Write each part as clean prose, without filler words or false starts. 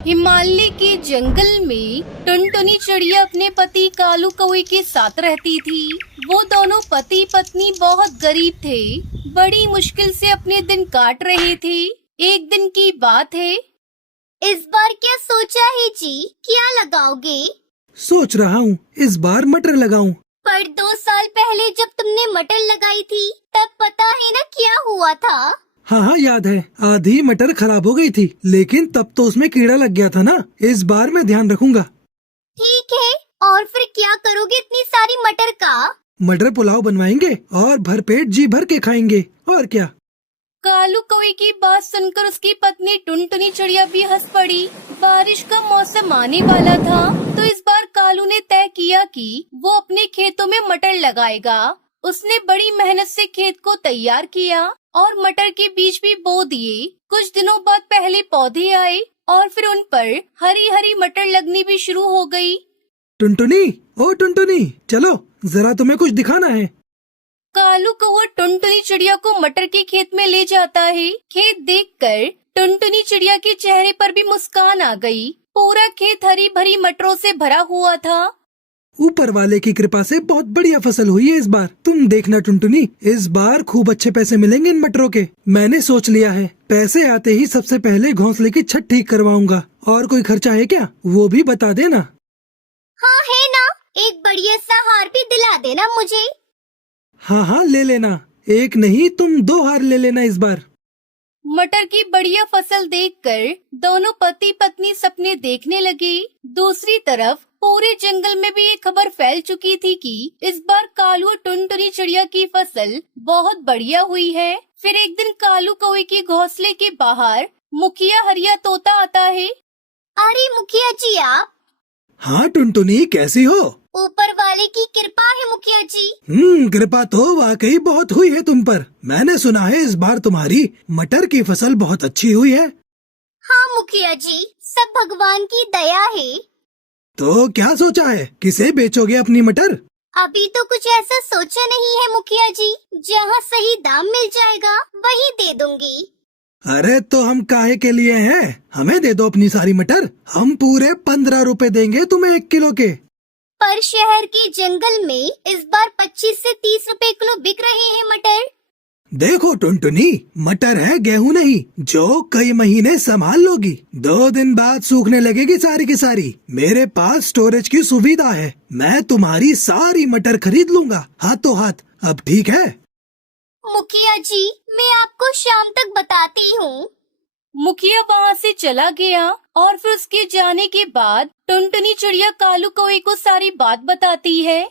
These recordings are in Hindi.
हिमालय के जंगल में टुनटुनी चिड़िया अपने पति कालू कौवे के साथ रहती थी। वो दोनों पति पत्नी बहुत गरीब थे, बड़ी मुश्किल से अपने दिन काट रहे थे। एक दिन की बात है। इस बार क्या सोचा है जी? क्या लगाओगे? सोच रहा हूँ इस बार मटर लगाऊं। पर 2 साल पहले जब तुमने मटर लगाई थी तब पता है ना क्या हुआ था? हाँ याद है, आधी मटर खराब हो गई थी, लेकिन तब तो उसमें कीड़ा लग गया था ना। इस बार मैं ध्यान रखूंगा। ठीक है, और फिर क्या करोगे इतनी सारी मटर का? मटर पुलाव बनवाएंगे और भरपेट जी भर के खाएंगे, और क्या। कालू कौवे की बात सुनकर उसकी पत्नी टुनटुनी चिड़िया भी हंस पड़ी। बारिश का मौसम आने वाला था, तो इस बार कालू ने तय किया कि वो अपने खेतों में मटर लगाएगा। उसने बड़ी मेहनत से खेत को तैयार किया और मटर के बीज भी बो दिए। कुछ दिनों बाद पहले पौधे आए और फिर उन पर हरी हरी मटर लगनी भी शुरू हो गई। टुनटुनी, ओ टुनटुनी, चलो जरा तुम्हें कुछ दिखाना है। कालू कौवा टुनटुनी चिड़िया को मटर के खेत में ले जाता है। खेत देखकर टुनटुनी चिड़िया के चेहरे पर भी मुस्कान आ गई। पूरा खेत हरी भरी मटरों से भरा हुआ था। ऊपर वाले की कृपा से बहुत बढ़िया फसल हुई है इस बार। तुम देखना टुनटुनी, इस बार खूब अच्छे पैसे मिलेंगे इन मटरों के। मैंने सोच लिया है, पैसे आते ही सबसे पहले घोंसले की छत ठीक करवाऊंगा। और कोई खर्चा है क्या, वो भी बता देना। हाँ है ना, एक बढ़िया सा हार भी दिला देना मुझे। हाँ ले लेना, एक नहीं तुम 2 हार ले लेना इस बार। मटर की बढ़िया फसल देखकर दोनों पति पत्नी सपने देखने लगे। दूसरी तरफ पूरे जंगल में भी ये खबर फैल चुकी थी कि इस बार कालू और टुनटुनी चिड़िया की फसल बहुत बढ़िया हुई है। फिर एक दिन कालू कौवे के घोंसले के बाहर मुखिया हरिया तोता आता है। अरे मुखिया जी आप? हाँ टुनटुनी, कैसी हो? ऊपर वाले की कृपा है मुखिया जी। कृपा तो वाकई बहुत हुई है तुम पर। मैंने सुना है इस बार तुम्हारी मटर की फसल बहुत अच्छी हुई है। हाँ मुखिया जी, सब भगवान की दया है। तो क्या सोचा है, किसे बेचोगे अपनी मटर? अभी तो कुछ ऐसा सोचा नहीं है मुखिया जी, जहाँ सही दाम मिल जाएगा वही दे दूंगी। अरे तो हम काहे के लिए हैं? हमें दे दो अपनी सारी मटर, हम पूरे 15 रुपए देंगे तुम्हें 1 किलो के। पर शहर के जंगल में इस बार 25 से 30 रुपए किलो बिक रहे हैं मटर। देखो टुनटुनी, मटर है गेहूं नहीं, जो कई महीने संभाल लोगी। 2 दिन बाद सूखने लगेगी सारी की सारी। मेरे पास स्टोरेज की सुविधा है, मैं तुम्हारी सारी मटर खरीद लूंगा हाथों हाथ। अब ठीक है? मुखिया जी, मैं आपको शाम तक बताती हूँ। मुखिया वहाँ से चला गया और फिर उसके जाने के बाद टुनटुनी चिड़िया कालू कौवे को सारी बात बताती है।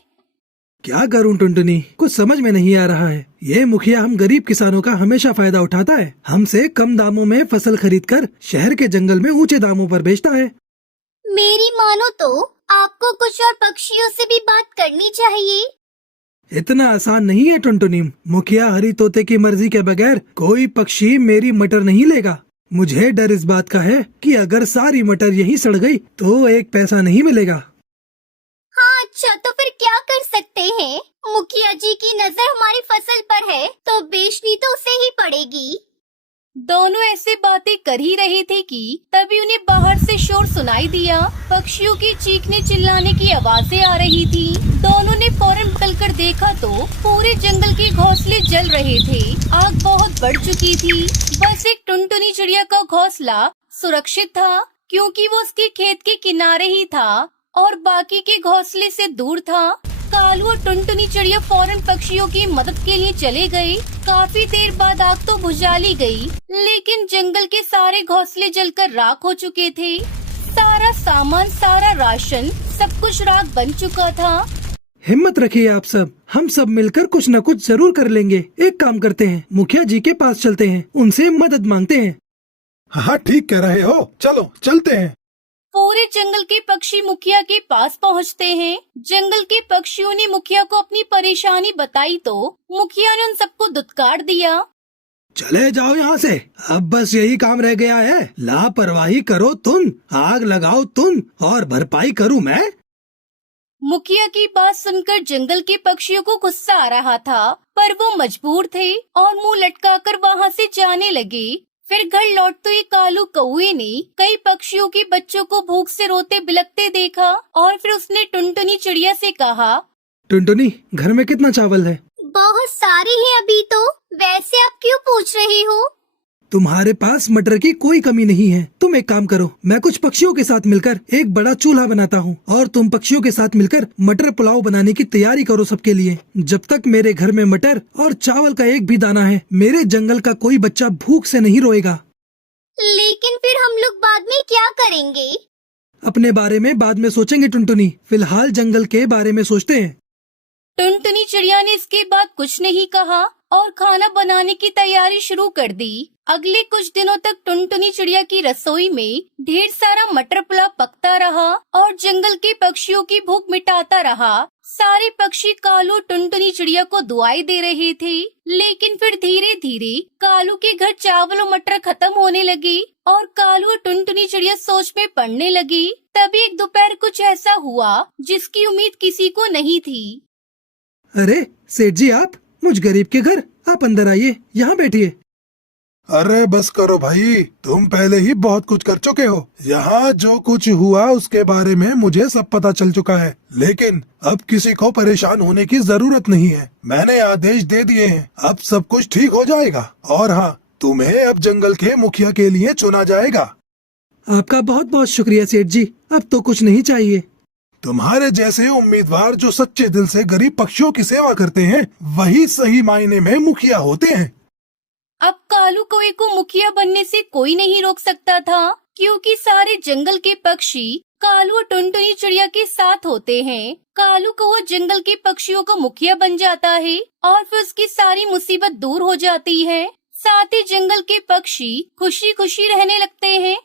क्या करूं टुनटुनी, कुछ समझ में नहीं आ रहा है। ये मुखिया हम गरीब किसानों का हमेशा फायदा उठाता है। हमसे कम दामों में फसल खरीदकर शहर के जंगल में ऊंचे दामों पर बेचता है। मेरी मानो तो आपको कुछ और पक्षियों से भी बात करनी चाहिए। इतना आसान नहीं है टुनटुनी। मुखिया हरी तोते की मर्जी के बगैर कोई पक्षी मेरी मटर नहीं लेगा। मुझे डर इस बात का है कि अगर सारी मटर यहीं सड़ गई तो 1 पैसा नहीं मिलेगा। हाँ अच्छा, तो फिर क्या कर सकते हैं? मुखिया जी की नजर हमारी फसल पर है तो बेचनी तो उसे ही पड़ेगी। दोनों ऐसे बातें कर ही रहे थे कि तभी उन्हें बाहर से शोर सुनाई दिया। पक्षियों की चीखने चिल्लाने की आवाजें आ रही थी। दोनों ने फौरन निकलकर देखा तो पूरे जंगल के घोंसले जल रहे थे। आग बहुत बढ़ चुकी थी। बस एक टुनटुनी चिड़िया का घोंसला सुरक्षित था, क्योंकि वो उसके खेत के किनारे ही था और बाकी के घोंसले से दूर था। कालू और टुनटुनी चिड़िया फौरन पक्षियों की मदद के लिए चले गए। काफी देर बाद आग तो बुझाली गई, लेकिन जंगल के सारे घोंसले जलकर राख हो चुके थे। सारा सामान, सारा राशन, सब कुछ राख बन चुका था। हिम्मत रखिए आप सब, हम सब मिलकर कुछ न कुछ जरूर कर लेंगे। एक काम करते हैं, मुखिया जी के पास चलते हैं, उनसे मदद मांगते हैं। हाँ ठीक कह रहे हो, चलो चलते हैं। पूरे जंगल के पक्षी मुखिया के पास पहुंचते हैं। जंगल के पक्षियों ने मुखिया को अपनी परेशानी बताई तो मुखिया ने उन सबको दुत्कार दिया। चले जाओ यहाँ से, अब बस यही काम रह गया है। लापरवाही करो तुम, आग लगाओ तुम, और भरपाई करूँ मैं। मुखिया की बात सुनकर जंगल के पक्षियों को गुस्सा आ रहा था, पर वो मजबूर थे और मुंह लटकाकर वहाँ से जाने लगे। फिर घर लौटते ही कालू कौए ने कई पक्षियों के बच्चों को भूख से रोते बिलखते देखा और फिर उसने टुनटुनी चिड़िया से कहा, टुनटुनी, घर में कितना चावल है? बहुत सारे हैं अभी तो। वैसे आप क्यों पूछ रहे हो? तुम्हारे पास मटर की कोई कमी नहीं है। तुम एक काम करो, मैं कुछ पक्षियों के साथ मिलकर एक बड़ा चूल्हा बनाता हूँ और तुम पक्षियों के साथ मिलकर मटर पुलाव बनाने की तैयारी करो सबके लिए। जब तक मेरे घर में मटर और चावल का एक भी दाना है, मेरे जंगल का कोई बच्चा भूख से नहीं रोएगा। लेकिन फिर हम लोग बाद में क्या करेंगे? अपने बारे में बाद में सोचेंगे टुनटुनी, फिलहाल जंगल के बारे में सोचते हैं। टुनटुनी चिड़िया ने इसके बाद कुछ नहीं कहा और खाना बनाने की तैयारी शुरू कर दी। अगले कुछ दिनों तक टुनटुनी चिड़िया की रसोई में ढेर सारा मटर पुलाव पकता रहा और जंगल के पक्षियों की भूख मिटाता रहा। सारे पक्षी कालू टुनटुनी चिड़िया को दुआई दे रहे थे, लेकिन फिर धीरे धीरे कालू के घर चावल और मटर खत्म होने लगे और कालू और टुनटुनी चिड़िया सोच में पड़ने लगी। तभी एक दोपहर कुछ ऐसा हुआ जिसकी उम्मीद किसी को नहीं थी। अरे सेठ जी, आप मुझ गरीब के घर, आप अंदर आइए, यहाँ बैठिए। अरे बस करो भाई, तुम पहले ही बहुत कुछ कर चुके हो। यहाँ जो कुछ हुआ उसके बारे में मुझे सब पता चल चुका है, लेकिन अब किसी को परेशान होने की जरूरत नहीं है। मैंने आदेश दे दिए हैं, अब सब कुछ ठीक हो जाएगा। और हाँ, तुम्हें अब जंगल के मुखिया के लिए चुना जाएगा। आपका बहुत बहुत शुक्रिया सेठ जी, अब तो कुछ नहीं चाहिए। तुम्हारे जैसे उम्मीदवार जो सच्चे दिल से गरीब पक्षियों की सेवा करते हैं, वही सही मायने में मुखिया होते हैं। अब कालू कौवे को मुखिया बनने से कोई नहीं रोक सकता था, क्योंकि सारे जंगल के पक्षी कालू और टुनटुनी चिड़िया के साथ होते हैं। कालू कौवा जंगल के पक्षियों का मुखिया बन जाता है और फिर उसकी सारी मुसीबत दूर हो जाती है। साथ ही जंगल के पक्षी खुशी खुशी रहने लगते हैं।